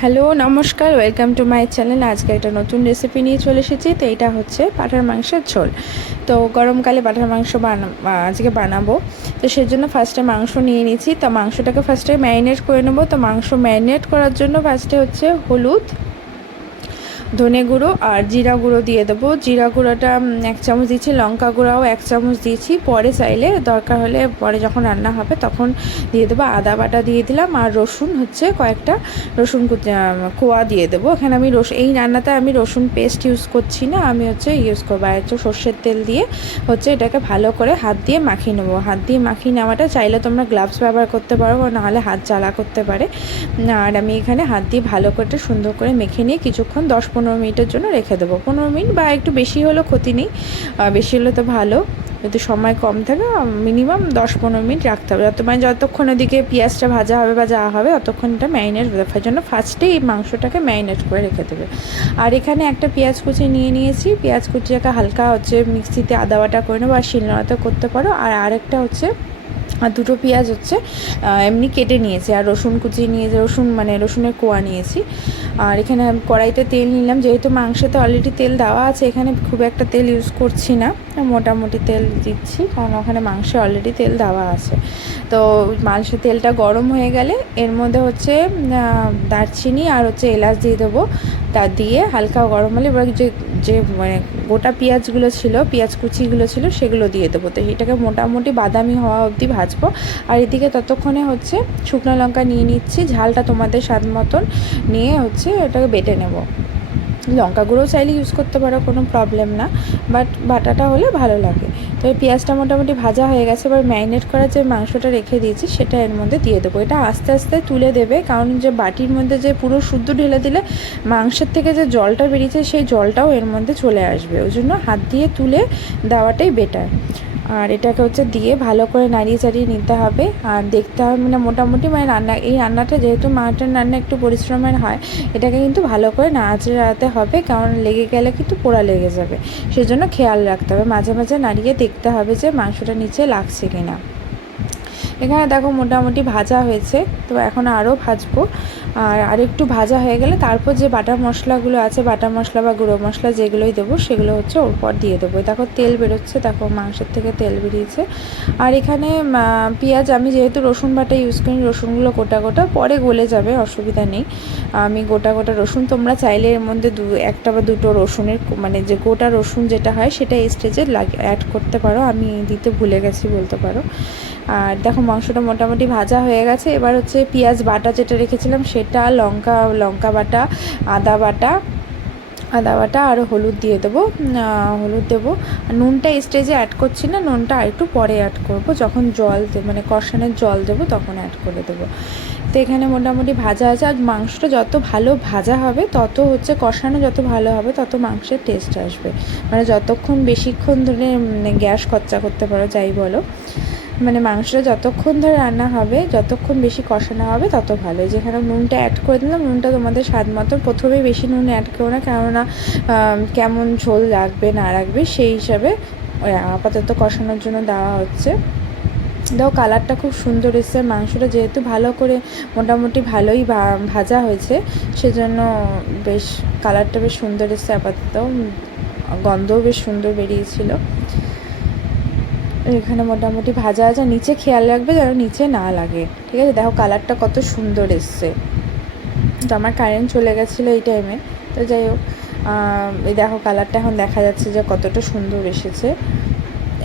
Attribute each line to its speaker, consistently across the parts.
Speaker 1: Hello, নমস্কার, welcome to my channel. আজকে একটা নতুন রেসিপি নিয়ে চলে এসেছি, তো এটা হচ্ছে পাঠার মাংসের ঝোল। তো গরমকালে পাঠার মাংস আজকে বানাবো। তো সেজন্য ফার্স্টে মাংস নিয়ে নিয়েছি। তো মাংসটাকে ফার্স্টে ম্যারিনেট করে নেব। তো মাংস ম্যারিনেট করার জন্য ফার্স্টে হচ্ছে হলুদ ধনে গুঁড়ো আর জিরা গুঁড়ো দিয়ে দেবো। জিরা গুঁড়োটা এক চামচ দিয়েছি লঙ্কা গুঁড়াও এক চামচ দিয়েছি পরে চাইলে দরকার হলে পরে যখন রান্না হবে তখন দিয়ে দেবো। আদা বাটা দিয়ে দিলাম আর রসুন হচ্ছে কয়েকটা রসুন কোয়া দিয়ে দেবো। এখানে আমি রসুন এই রান্নাতে আমি রসুন পেস্ট ইউজ করছি না। আমি হচ্ছে ইউজ করব, আর হচ্ছে সর্ষের তেল দিয়ে হচ্ছে এটাকে ভালো করে হাত দিয়ে মাখিয়ে নেব। হাত দিয়ে মাখিয়ে নেওয়াটা চাইলে তোমরা গ্লাভস ব্যবহার করতে পারো নাহলে হাত জ্বালা করতে পারে। আর আমি এখানে হাত দিয়ে ভালো করে সুন্দর করে মেখে নিয়ে কিছুক্ষণ দশ পনেরো মিনিটের জন্য রেখে দেবো। পনেরো মিনিট বা একটু বেশি হলেও ক্ষতি নেই। বেশি হলে তো ভালো। যদি সময় কম থাকে মিনিমাম দশ পনেরো মিনিট রাখতে হবে। যত মানে যতক্ষণ ওদিকে পেঁয়াজটা ভাজা হবে বা যাওয়া হবে ততক্ষণ এটা ম্যারিনেট রাখার জন্য ফার্স্টেই এই মাংসটাকে ম্যারিনেট করে রেখে দেবে। আর এখানে একটা পেঁয়াজ কুচি নিয়ে নিয়েছি। পেঁয়াজ কুচিটাকে হালকা হচ্ছে মিক্সিতে আদা বাটা করে নেব আর শিলনোড়াতে করতে পারো। আর আরেকটা হচ্ছে আর দুটো পেঁয়াজ হচ্ছে এমনি কেটে নিয়েছি। আর রসুন কুচি নিয়েছে, রসুন মানে রসুনের কোয়া নিয়েছি। আর এখানে কড়াইতে তেল নিলাম, যেহেতু মাংসতে অলরেডি তেল দেওয়া আছে, এখানে খুব একটা তেল ইউজ করছি না। মোটামুটি তেল দিচ্ছি, কারণ ওখানে মাংসে অলরেডি তেল দেওয়া আছে। তো মালসা তেলটা গরম হয়ে গেলে এর মধ্যে হচ্ছে দারচিনি আর হচ্ছে এলাচ দিয়ে দেবো। তা দিয়ে হালকা গরম হলে এবার যে যে মানে গোটা পেঁয়াজগুলো ছিল, পেঁয়াজ কুচিগুলো ছিল, সেগুলো দিয়ে দেবো। তো এটাকে মোটামুটি বাদামি হওয়া অবধি ভাজবো। আর এদিকে ততক্ষণে হচ্ছে শুকনো লঙ্কা নিয়ে নিচ্ছি, ঝালটা তোমাদের স্বাদ মতন নিয়ে হচ্ছে ওটাকে বেটে নেব। লঙ্কা গুঁড়ো চাইলে ইউজ করতে পারো, কোনো প্রবলেম না বাট বাটাটা হলে ভালো লাগে। তো এই পেঁয়াজটা মোটামুটি ভাজা হয়ে গেছে, এবার ম্যারিনেট করা যে মাংসটা রেখে দিয়েছি, সেটা এর মধ্যে দিয়ে দেবো। এটা আস্তে আস্তে তুলে দেবে, কারণ যে বাটির মধ্যে যে পুরো শুদ্ধ ঢেলে দিলে মাংসের থেকে যে জলটা বেরিয়েছে, সেই জলটাও এর মধ্যে চলে আসবে। ওই জন্য হাত দিয়ে তুলে দেওয়াটাই বেটার আর এটাকে হচ্ছে দিয়ে ভালো করে নাড়িয়ে চাড়িয়ে নিতে হবে। আর দেখতে হবে মানে মোটামুটি মানে রান্না, এই রান্নাটা যেহেতু মাটন রান্না একটু পরিশ্রমের হয়, এটাকে কিন্তু ভালো করে নাড়াচড়ে রাখতে হবে, কারণ লেগে গেলে কিন্তু পোড়া লেগে যাবে। সেজন্য খেয়াল রাখতে হবে, মাঝে মাঝে নাড়িয়ে দেখতে হবে যে মাংসটা নিচে লাগছে কিনা। এখানে দেখো মোটামুটি ভাজা হয়েছে, তো এখন আরও ভাজবো। আর আরেকটু ভাজা হয়ে গেলে তারপর যে বাটা মশলাগুলো আছে বাটা মশলা বা গুঁড়ো মশলা যেগুলোই দেবো, সেগুলো হচ্ছে ওর পর দিয়ে দেবো। দেখো তেল বেরোচ্ছে, দেখো মাংসের থেকে তেল বেরিয়েছে। আর এখানে পেঁয়াজ আমি যেহেতু রসুন বাটা ইউজ করি, রসুনগুলো গোটা গোটা পরে গলে যাবে, অসুবিধা নেই। আমি গোটা গোটা রসুন, তোমরা চাইলে এর মধ্যে দু, একটা বা দুটো রসুনের মানে যে গোটা রসুন যেটা হয়, সেটা স্টেজে লাগে অ্যাড করতে পারো। আমি দিতে ভুলে গেছি বলতে পারো। আর দেখো মাংসটা মোটামুটি ভাজা হয়ে গেছে। এবার হচ্ছে পেঁয়াজ বাটা যেটা রেখেছিলাম সেটা, লঙ্কা লঙ্কা বাটা, আদা বাটা আদা বাটা আর হলুদ দিয়ে দেবো। হলুদ দেবো। নুনটা স্টেজে অ্যাড করছি না, নুনটা আর একটু পরে অ্যাড করব। যখন জল মানে কষানোর জল দেবো তখন অ্যাড করে দেবো। তো এখানে মোটামুটি ভাজা আছে। আর মাংসটা যত ভালো ভাজা হবে, তত হচ্ছে কষানো যত ভালো হবে, তত মাংসের টেস্ট আসবে। মানে যতক্ষণ বেশিক্ষণ ধরে গ্যাস খরচা করতে পারো, যাই বলো। মানে মাংসটা যতক্ষণ ধরে রান্না হবে, যতক্ষণ বেশি কষানো হবে, তত ভালো। যেখানে নুনটা অ্যাড করে দিলাম, নুনটা তোমাদের স্বাদ মতো। প্রথমেই বেশি নুন অ্যাড করো না, কেননা কেমন ঝোল লাগবে, না রাখবে সেই হিসাবে আপাতত কষানোর জন্য দেওয়া হচ্ছে। দেখো কালারটা খুব সুন্দর এসছে। মাংসটা যেহেতু ভালো করে মোটামুটি ভালোই ভাজা হয়েছে, সেজন্য বেশ কালারটা বেশ সুন্দর এসছে আপাতত। গন্ধও বেশ সুন্দর বেরিয়েছিল। এখানে মোটামুটি ভাজা আছে। নিচে খেয়াল রাখবে যেন নিচে না লাগে। ঠিক আছে? দেখো কালারটা কত সুন্দর এসছে। তো আমার কারেন্ট চলে গেছিল এই টাইমে তো যাই হোক এই দেখো কালারটা এখন দেখা যাচ্ছে যে কতটা সুন্দর এসেছে।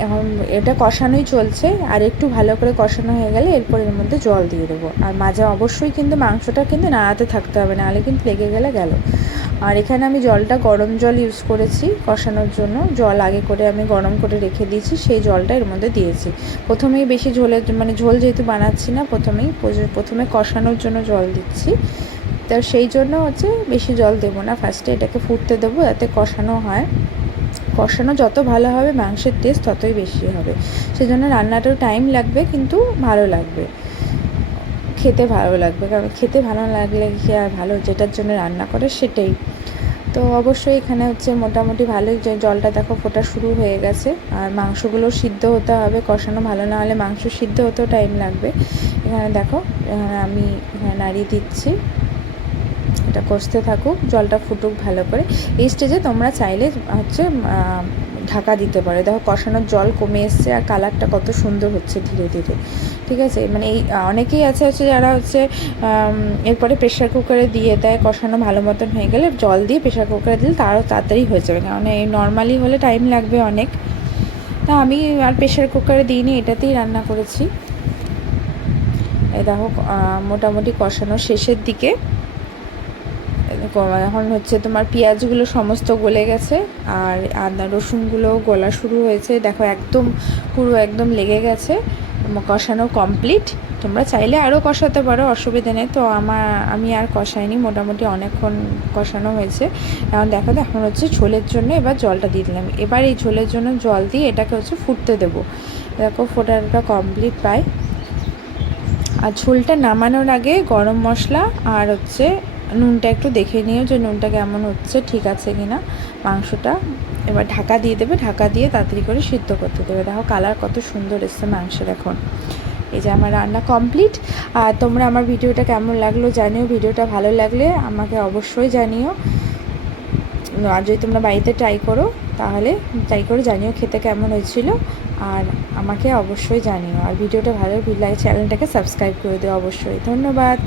Speaker 1: এখন এটা কষানোই চলছে, আর একটু ভালো করে কষানো হয়ে গেলে এরপর এর মধ্যে জল দিয়ে দেবো। আর মাঝে অবশ্যই কিন্তু মাংসটা কিন্তু নাড়াতে থাকতে হবে, নাহলে কিন্তু লেগে গেলে গেল। আর এখানে আমি জলটা গরম জল ইউজ করেছি কষানোর জন্য। জল আগে করে আমি গরম করে রেখে দিয়েছি, সেই জলটা এর মধ্যে দিয়েছি। প্রথমেই বেশি ঝোলের মানে ঝোল যেহেতু বানাচ্ছি না, প্রথমেই প্রথমে কষানোর জন্য জল দিচ্ছি। তো সেই জন্য হচ্ছে বেশি জল দেবো না ফার্স্টে এটাকে ফুটতে দেবো যাতে কষানো হয়। কষানো যত ভালো হবে, মাংসের টেস্ট ততই বেশি হবে। সেজন্য রান্নাটাও টাইম লাগবে, কিন্তু ভালো লাগবে। খেতে ভালো লাগবে, কারণ খেতে ভালো লাগলে কি আর ভালো? যেটার জন্য রান্না করে সেটাই। তো অবশ্যই এখানে হচ্ছে মোটামুটি ভালোই জলটা দেখো ফোটা শুরু হয়ে গেছে। আর মাংসগুলো সিদ্ধ হতে হবে, কষানো ভালো না হলে মাংস সিদ্ধ হতেও টাইম লাগবে। এখানে দেখো আমি নাড়িয়ে দিচ্ছি। এটা কষতে থাকুক, জলটা ফুটুক ভালো করে। এই স্টেজে তোমরা চাইলে হচ্ছে ঢাকা দিতে পারো। দেখো কষানোর জল কমে এসছে আর কালারটা কত সুন্দর হচ্ছে ধীরে ধীরে। ঠিক আছে? মানে এই অনেকেই আছে হচ্ছে যারা হচ্ছে এরপরে প্রেশার কুকারে দিয়ে দেয়, কষানো ভালো মতন হয়ে গেলে জল দিয়ে প্রেশার কুকারে দিলে তারও তাড়াতাড়ি হয়ে যাবে। কারণ এই নর্মালি হলে টাইম লাগবে অনেক। তা আমি আর প্রেশার কুকারে দিইনি, এটাতেই রান্না করেছি। এই দেখো মোটামুটি কষানো শেষের দিকে। এখন হচ্ছে তোমার পেঁয়াজগুলো সমস্ত গলে গেছে আর আদা রসুনগুলো গলা শুরু হয়েছে। দেখো একদম পুরো একদম লেগে গেছে, কষানো কমপ্লিট তোমরা চাইলে আরও কষাতে পারো, অসুবিধা নেই। তো আমার, আমি আর কষাইনি, মোটামুটি অনেকক্ষণ কষানো হয়েছে। এখন দেখো এখন হচ্ছে ঝোলের জন্য এবার জলটা দিয়ে দিলাম। এবার এই ঝোলের জন্য জল দিয়ে এটাকে হচ্ছে ফুটতে দেবো। দেখো ফোটাটা কমপ্লিট প্রায়। আর ঝোলটা নামানোর আগে গরম মশলা আর হচ্ছে নুনটা একটু দেখে নিও যে নুনটা কেমন হচ্ছে, ঠিক আছে কি না মাংসটা এবার ঢাকা দিয়ে দেবে, ঢাকা দিয়ে তাড়াতাড়ি করে সিদ্ধ করতে দেবে। দেখো কালার কত সুন্দর এসছে মাংসের এখন। এই যে আমার রান্না কমপ্লিট। আর তোমরা আমার ভিডিওটা কেমন লাগল জানিও। ভিডিওটা ভালো লাগলে আমাকে অবশ্যই জানিও। আর যদি তোমরা বাড়িতে ট্রাই করো, তাহলে ট্রাই করে জানিও খেতে কেমন হয়েছিল। আর আমাকে অবশ্যই জানিও। আর ভিডিওটা ভালো লাগে চ্যানেলটাকে সাবস্ক্রাইব করে দিও অবশ্যই। ধন্যবাদ।